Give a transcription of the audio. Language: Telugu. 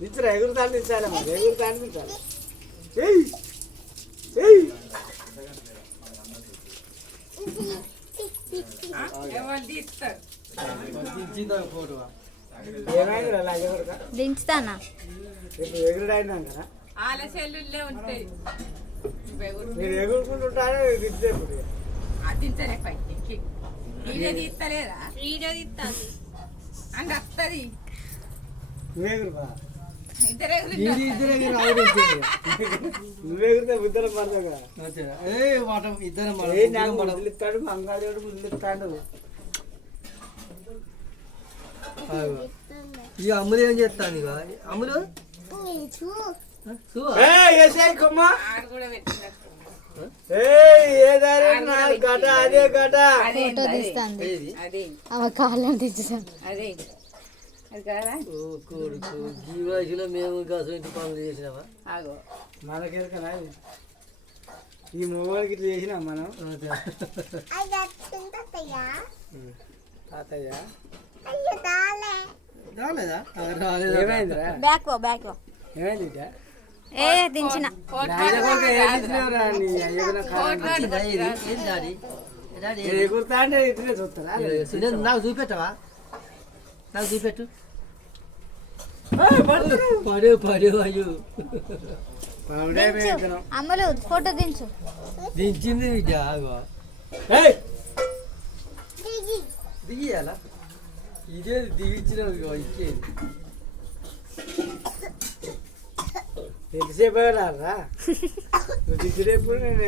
నిచ్చరా ఎగురుతాను నిచ్చాలి మరి ఎగురుతాను నిచ్చాలి ఏయ్ ఏయ్ ఏమైంది అలా ఎగురుతా దించుతానా ఇప్పుడు ఎగురుడైనా కదా ఆలస్యాలు ఉంటాయి మీరు ఎగురుకుంటుంటారే దిద్దే దించలే పైకి వీడియో తీస్తలేదా వీడియో తీస్తాను అని వస్తుంది నువ్వెగురుపా ఇద్దరు నువ్వెగురితే ఇద్దరం పడతాగా ఇద్దరం నాకు ముద్దులిస్తాడు మంగాదేవుడు ముద్దులిస్తాడు ఇక అమ్ములు ఏం చేస్తాను ఇక అమ్ములు కొమ్మ ఆడు కూడా పెట్టినట్టు గట అదే గట ఫోటో తీస్తాంది అదే ఆమె కాళ్ళని తెచ్చుతాను అదే అది కాదా కొడుకు ఈ వయసులో మేము కాసు ఇంటి పనులు చేసినావా ఆగో మనకెరకనా ఈ మూవాడికి ఇట్లా చేసినాం మనం తాతయ్య రాలేదా ఏమైందిరా బ్యాక్ బ్యాక్ ఏమైంది ఇట? ఏ దించిన ఎగురుతా అంటే ఇట్లనే చూస్తారా నాకు చూపెట్టవా నాకు చూపెట్టు పడు పడు అయ్యో అమ్మలు ఫోటో దించు దించింది విద్య ఆగో దిగియాలా ఇదే దిగించిన ఇచ్చేది ఎంతసేపు రా నువ్వు దిగిరేపు నేను